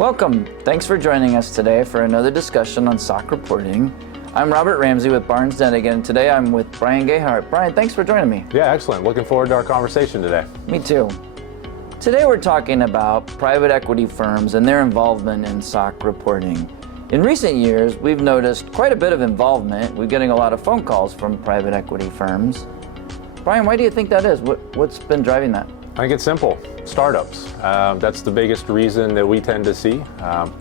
Welcome. Thanks for joining us today for another discussion on SOC reporting. I'm Robert Ramsay with Barnes Denigan, and today I'm with Bryan Gayhart. Bryan, thanks for joining me. Yeah, excellent. Looking forward to our conversation today. Me too. Today we're talking about private equity firms and their involvement in SOC reporting. In recent years, we've noticed quite a bit of involvement. We're getting a lot of phone calls from private equity firms. Bryan, why do you think that is? What's been driving that? I think it's simple. Startups. That's the biggest reason that we tend to see.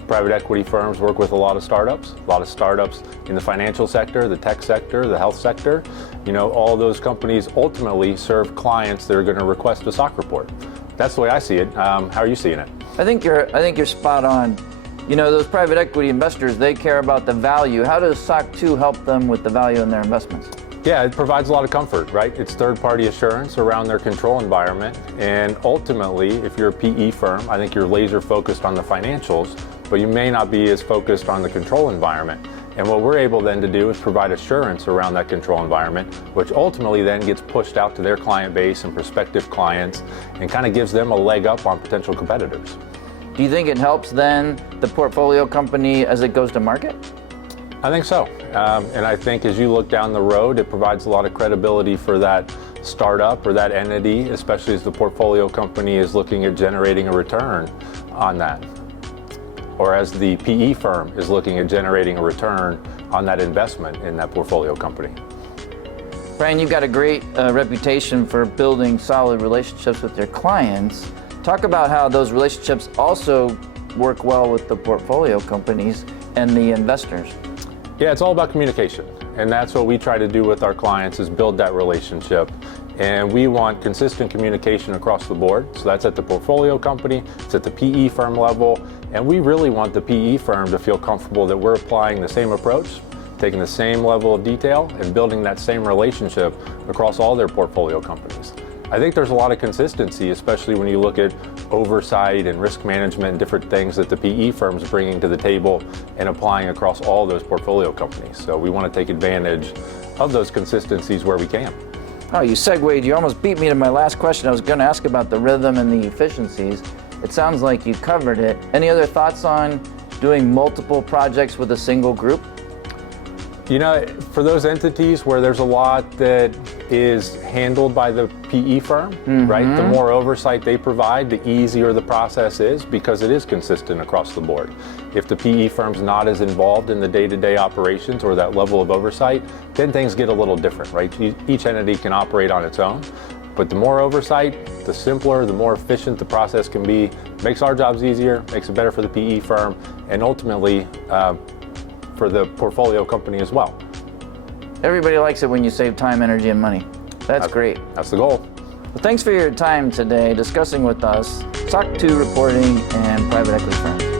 Private equity firms work with a lot of startups in the financial sector, the tech sector, the health sector. You know, all those companies ultimately serve clients that are going to request a SOC report. That's the way I see it. How are you seeing it? I think you're spot on. You know, those private equity investors, they care about the value. How does SOC 2 help them with the value in their investments? Yeah, it provides a lot of comfort, right? It's third-party assurance around their control environment. And ultimately, if you're a PE firm, I think you're laser focused on the financials, but you may not be as focused on the control environment. And what we're able then to do is provide assurance around that control environment, which ultimately then gets pushed out to their client base and prospective clients and kind of gives them a leg up on potential competitors. Do you think it helps then the portfolio company as it goes to market? I think so. And I think as you look down the road, it provides a lot of credibility for that startup or that entity, especially as the portfolio company is looking at generating a return on that, or as the PE firm is looking at generating a return on that investment in that portfolio company. Bryan, you've got a great reputation for building solid relationships with your clients. Talk about how those relationships also work well with the portfolio companies and the investors. Yeah, it's all about communication. And that's what we try to do with our clients is build that relationship. And we want consistent communication across the board. So that's at the portfolio company, it's at the PE firm level. And we really want the PE firm to feel comfortable that we're applying the same approach, taking the same level of detail and building that same relationship across all their portfolio companies. I think there's a lot of consistency, especially when you look at oversight and risk management and different things that the PE firm's bringing to the table and applying across all those portfolio companies. So we want to take advantage of those consistencies where we can. Oh, you segued. You almost beat me to my last question. I was going to ask about the rhythm and the efficiencies. It sounds like you covered it. Any other thoughts on doing multiple projects with a single group? You know, for those entities where there's a lot that is handled by the PE firm, right? The more oversight they provide, the easier the process is because it is consistent across the board. If the PE firm's not as involved in the day-to-day operations or that level of oversight, then things get a little different, right? Each entity can operate on its own, but the more oversight, the simpler, the more efficient the process can be. Makes our jobs easier, makes it better for the PE firm, and ultimately, for the portfolio company as well. Everybody likes it when you save time, energy, and money. That's great. That's the goal. Well, thanks for your time today discussing with us SOC 2 reporting and private equity firms.